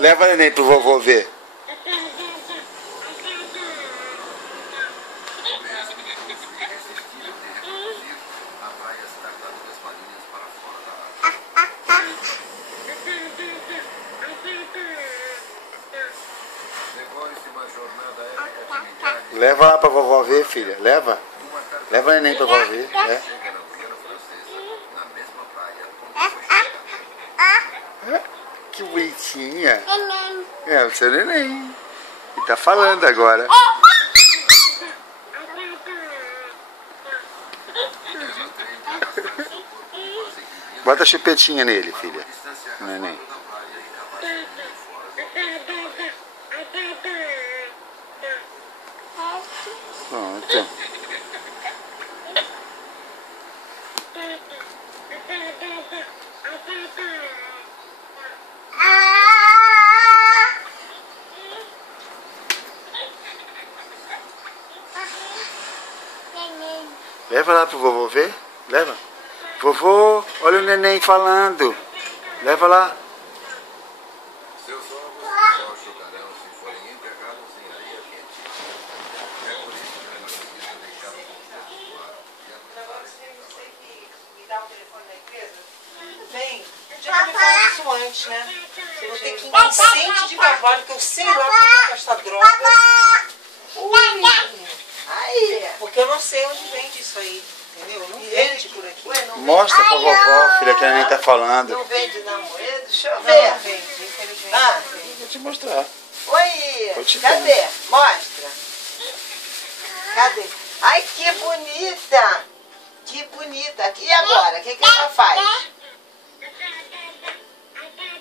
Leva a neném pro vovô ver. Leva lá pra vovó ver, filha. Leva. Leva a neném pra vovó ver. Que bonitinha. É o seu neném. Ele tá falando agora. Bota a chupetinha nele, filha. Neném. Pronto. Leva lá pro vovô ver. Leva. Vovô, olha o neném falando. Leva lá. Seus ovos só jogarão se forem enterrados em areia quente. É por isso que é preciso deixar o conforto do ar. Agora você tem que me dar o telefone da empresa? Tudo bem. Já me falou isso antes, né? Eu vou ter que ir em Vicente de Carvalho, que eu sei lá como é esta droga. Ui! Aí! Porque eu não sei onde vende isso aí. Entendeu? Não vende por aqui. Mostra pra vovó, filha, que a neném tá falando. Não vende na moeda? Deixa eu ver. Não vende, infelizmente. Ah, Vou te mostrar. oi! Cadê? Mostra. Cadê? Ai, que bonita! Que bonita. E agora? O que ela faz?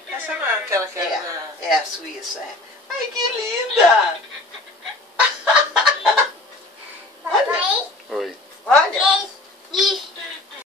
Essa não é aquela que é a Suíça, é. Ai, que linda!